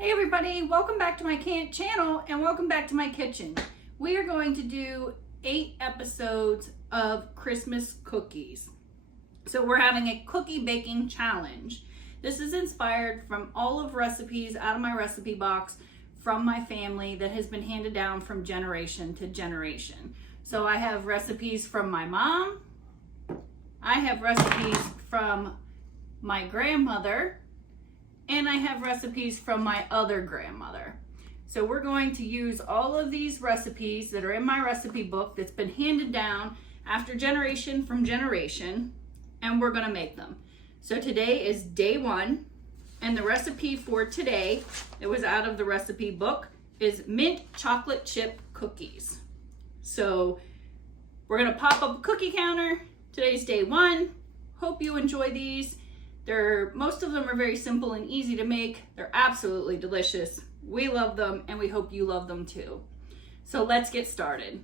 Hey everybody, welcome back to my channel and welcome back to my kitchen. We are going to do 8 episodes of Christmas cookies. So we're having a cookie baking challenge. This is inspired from all of recipes out of my recipe box from my family that has been handed down from generation to generation. So I have recipes from my mom, I have recipes from my grandmother, and I have recipes from my other grandmother. So we're going to use all of these recipes that are in my recipe book that's been handed down after generation from generation, and we're gonna make them. So today is day 1, and the recipe for today that was out of the recipe book is mint chocolate chip cookies. So we're gonna pop up a cookie counter. Today's day 1. Hope you enjoy these. Most of them are very simple and easy to make. They're absolutely delicious. We love them and we hope you love them too. So let's get started.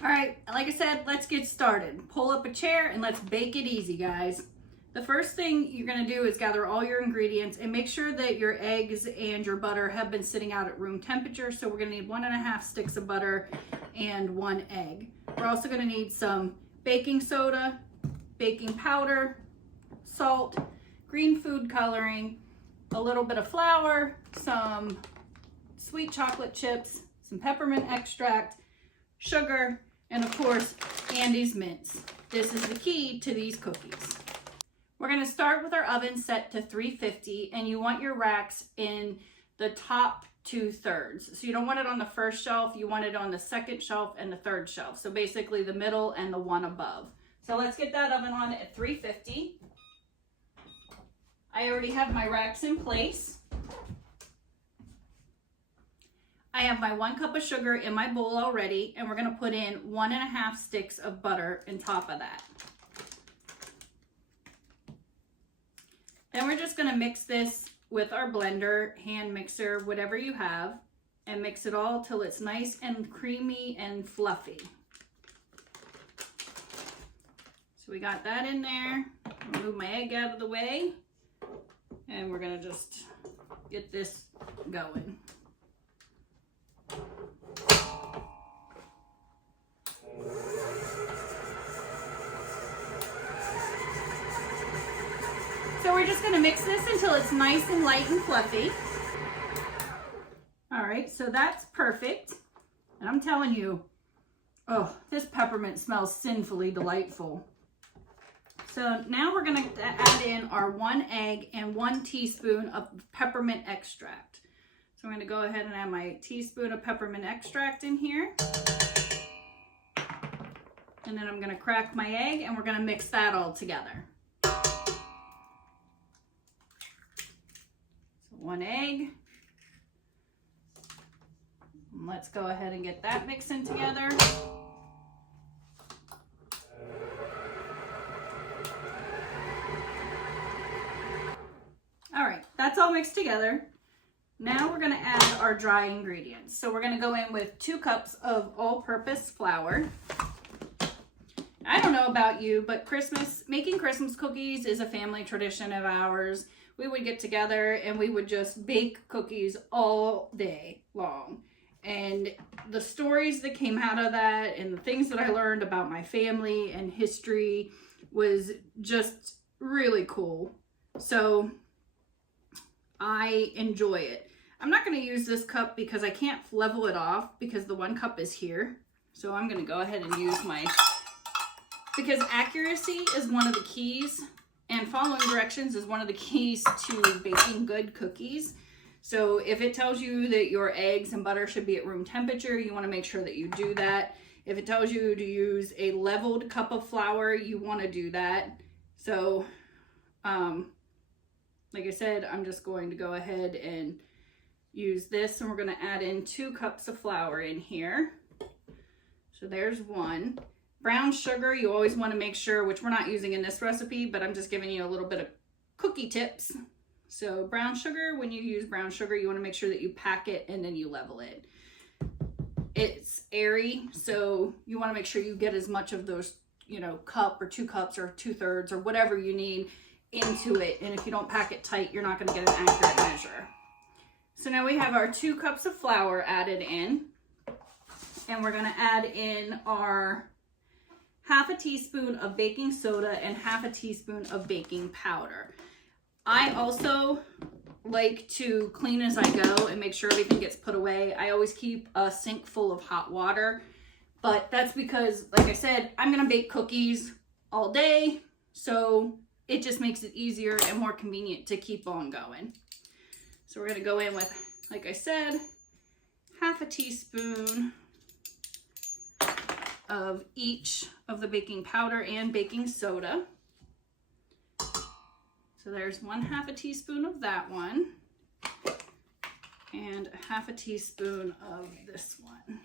All right, like I said, let's get started. Pull up a chair and let's bake it easy, guys. The first thing you're gonna do is gather all your ingredients and make sure that your eggs and your butter have been sitting out at room temperature. So we're gonna need 1.5 sticks of butter and 1 egg. We're also gonna need some baking soda, baking powder, salt, green food coloring, a little bit of flour, some sweet chocolate chips, some peppermint extract, sugar, and of course, Andy's mints. This is the key to these cookies. We're gonna start with our oven set to 350, and you want your racks in the top 2/3. So you don't want it on the first shelf, you want it on the second shelf and the third shelf. So basically the middle and the one above. So let's get that oven on at 350. I already have my racks in place. I have my 1 cup of sugar in my bowl already, and we're gonna put in 1.5 sticks of butter on top of that. Then we're just gonna mix this with our blender, hand mixer, whatever you have, and mix it all till it's nice and creamy and fluffy. So we got that in there. I'll move my egg out of the way. And we're gonna just get this going. So we're just gonna mix this until it's nice and light and fluffy. All right, so that's perfect. And I'm telling you, oh, this peppermint smells sinfully delightful. So now we're gonna add in our 1 egg and 1 teaspoon of peppermint extract. So I'm gonna go ahead and add my teaspoon of peppermint extract in here. And then I'm gonna crack my egg and we're gonna mix that all together. So 1 egg. And let's go ahead and get that mixing together. All right, that's all mixed together. Now we're gonna add our dry ingredients. So we're gonna go in with 2 cups of all-purpose flour. I don't know about you, but making Christmas cookies is a family tradition of ours. We would get together and we would just bake cookies all day long. And the stories that came out of that and the things that I learned about my family and history was just really cool. So I enjoy it. I'm not going to use this cup because I can't level it off because the 1 cup is here. So I'm going to go ahead and use because accuracy is one of the keys and following directions is one of the keys to baking good cookies. So if it tells you that your eggs and butter should be at room temperature, you want to make sure that you do that. If it tells you to use a leveled cup of flour, you want to do that. So, like I said, I'm just going to go ahead and use this, and we're going to add in 2 cups of flour in here. So there's 1. Brown sugar, you always want to make sure, which we're not using in this recipe, but I'm just giving you a little bit of cookie tips. So brown sugar, when you use brown sugar, you want to make sure that you pack it and then you level it. It's airy, so you want to make sure you get as much of those, cup or 2 cups or 2/3 or whatever you need into it. And if you don't pack it tight, you're not going to get an accurate measure. So now we have our 2 cups of flour added in, and we're gonna add in our half a teaspoon of baking soda and half a teaspoon of baking powder. I also like to clean as I go and make sure everything gets put away. I always keep a sink full of hot water, but that's because, like I said, I'm gonna bake cookies all day, so it just makes it easier and more convenient to keep on going. So we're gonna go in with, like I said, half a teaspoon of each of the baking powder and baking soda. So there's 1/2 a teaspoon of that one, and 1/2 a teaspoon of this one.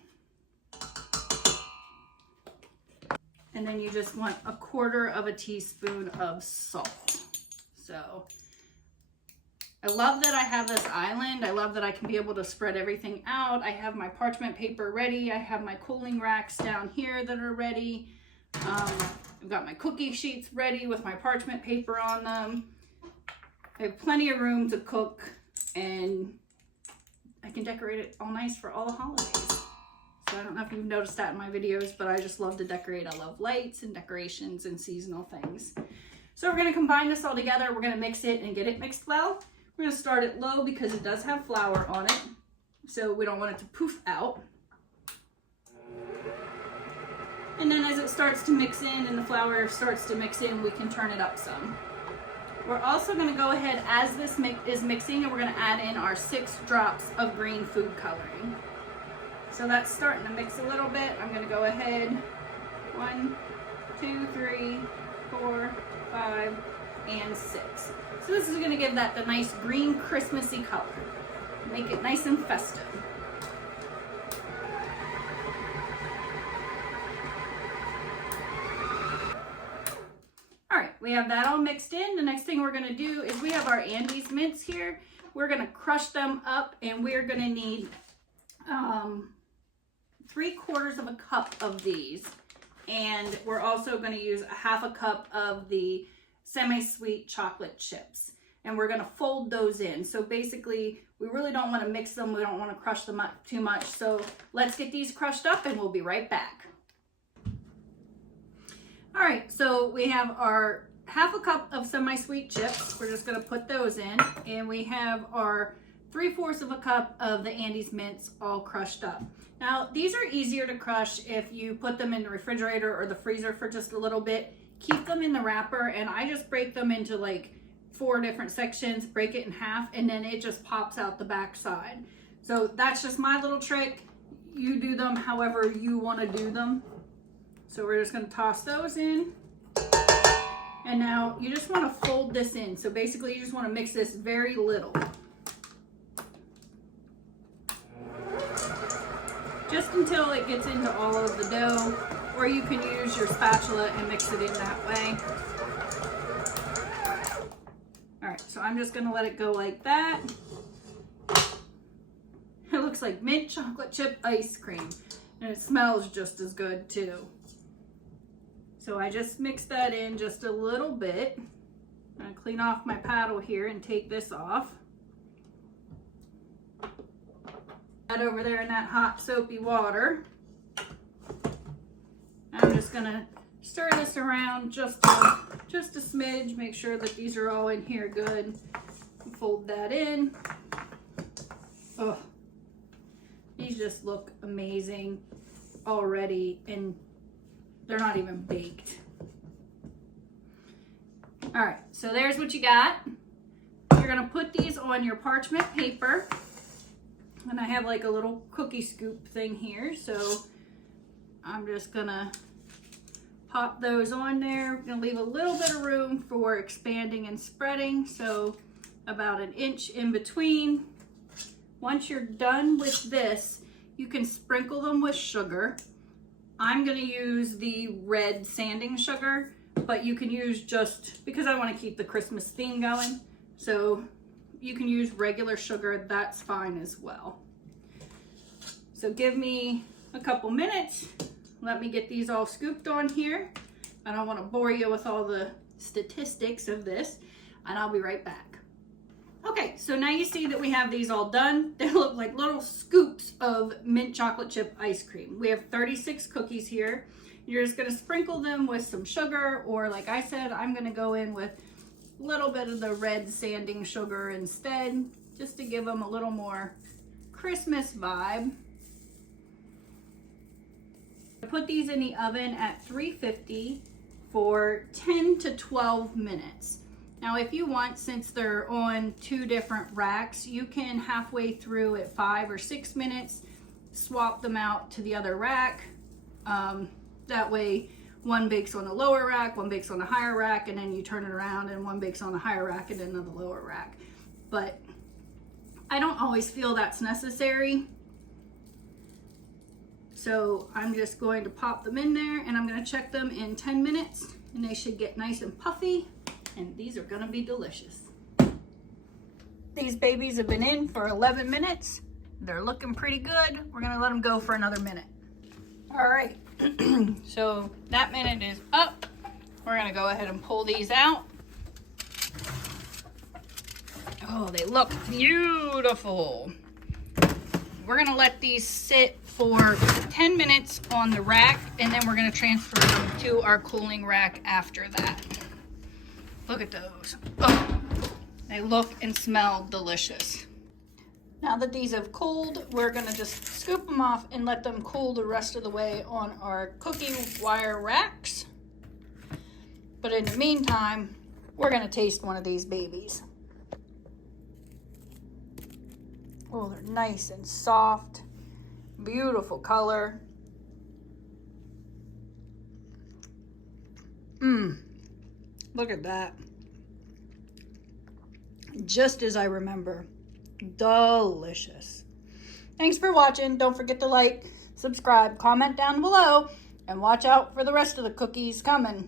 And then you just want 1/4 of a teaspoon of salt. So I love that I have this island. I love that I can be able to spread everything out. I have my parchment paper ready. I have my cooling racks down here that are ready. I've got my cookie sheets ready with my parchment paper on them. I have plenty of room to cook, and I can decorate it all nice for all the holidays. So I don't know if you've noticed that in my videos, but I just love to decorate. I love lights and decorations and seasonal things. So we're gonna combine this all together. We're gonna mix it and get it mixed well. We're gonna start it low because it does have flour on it, so we don't want it to poof out. And then as it starts to mix in and the flour starts to mix in, we can turn it up some. We're also gonna go ahead as this is mixing, and we're gonna add in our 6 drops of green food coloring. So that's starting to mix a little bit. I'm gonna go ahead, 1, 2, 3, 4, 5, and 6. So this is gonna give that the nice green Christmassy color. Make it nice and festive. All right, we have that all mixed in. The next thing we're gonna do is we have our Andes mints here. We're gonna crush them up, and we're gonna need 3/4 of a cup of these. And we're also gonna use 1/2 a cup of the semi-sweet chocolate chips, and we're going to fold those in. So basically we really don't want to mix them, we don't want to crush them up too much. So let's get these crushed up and we'll be right back. All right, so we have our 1/2 a cup of semi-sweet chips. We're just going to put those in, and we have our 3/4 of a cup of the Andes mints all crushed up. Now these are easier to crush if you put them in the refrigerator or the freezer for just a little bit. Keep them in the wrapper, and I just break them into like 4 different sections, break it in half, and then it just pops out the back side. So that's just my little trick. You do them however you want to do them. So we're just going to toss those in. And now you just want to fold this in. So basically you just want to mix this very little. Just until it gets into all of the dough. Or you can use your spatula and mix it in that way. All right, so I'm just gonna let it go like that. It looks like mint chocolate chip ice cream, and it smells just as good too. So I just mixed that in just a little bit. I'm gonna clean off my paddle here and take this off. That over there in that hot soapy water. I'm just gonna stir this around just a smidge, make sure that these are all in here good. Fold that in. Oh, these just look amazing already, and they're not even baked. All right, so there's what you got. You're gonna put these on your parchment paper, and I have like a little cookie scoop thing here, so I'm just gonna pop those on there. We're gonna leave a little bit of room for expanding and spreading, so about 1 inch in between. Once you're done with this, you can sprinkle them with sugar. I'm gonna use the red sanding sugar, but you can use just, because I wanna keep the Christmas theme going, so you can use regular sugar, that's fine as well. So give me a couple minutes. Let me get these all scooped on here. I don't want to bore you with all the statistics of this, and I'll be right back. Okay, so now you see that we have these all done. They look like little scoops of mint chocolate chip ice cream. We have 36 cookies here. You're just gonna sprinkle them with some sugar, or like I said, I'm gonna go in with a little bit of the red sanding sugar instead, just to give them a little more Christmas vibe. Put these in the oven at 350 for 10 to 12 minutes. Now, if you want, since they're on 2 different racks, you can halfway through at 5 or 6 minutes, swap them out to the other rack. That way, one bakes on the lower rack, one bakes on the higher rack, and then you turn it around and one bakes on the higher rack and then on the lower rack. But I don't always feel that's necessary. So I'm just going to pop them in there, and I'm going to check them in 10 minutes, and they should get nice and puffy. And these are gonna be delicious. These babies have been in for 11 minutes. They're looking pretty good. We're gonna let them go for another minute. All right, so that minute is up. We're gonna go ahead and pull these out. Oh, they look beautiful. We're gonna let these sit for 10 minutes on the rack, and then we're gonna transfer them to our cooling rack after that. Look at those. Oh, they look and smell delicious. Now that these have cooled, we're gonna just scoop them off and let them cool the rest of the way on our cookie wire racks. But in the meantime, we're gonna taste one of these babies. Oh, they're nice and soft. Beautiful color. Look at that. Just as I remember. Delicious. Thanks for watching. Don't forget to like, subscribe, comment down below, and watch out for the rest of the cookies coming.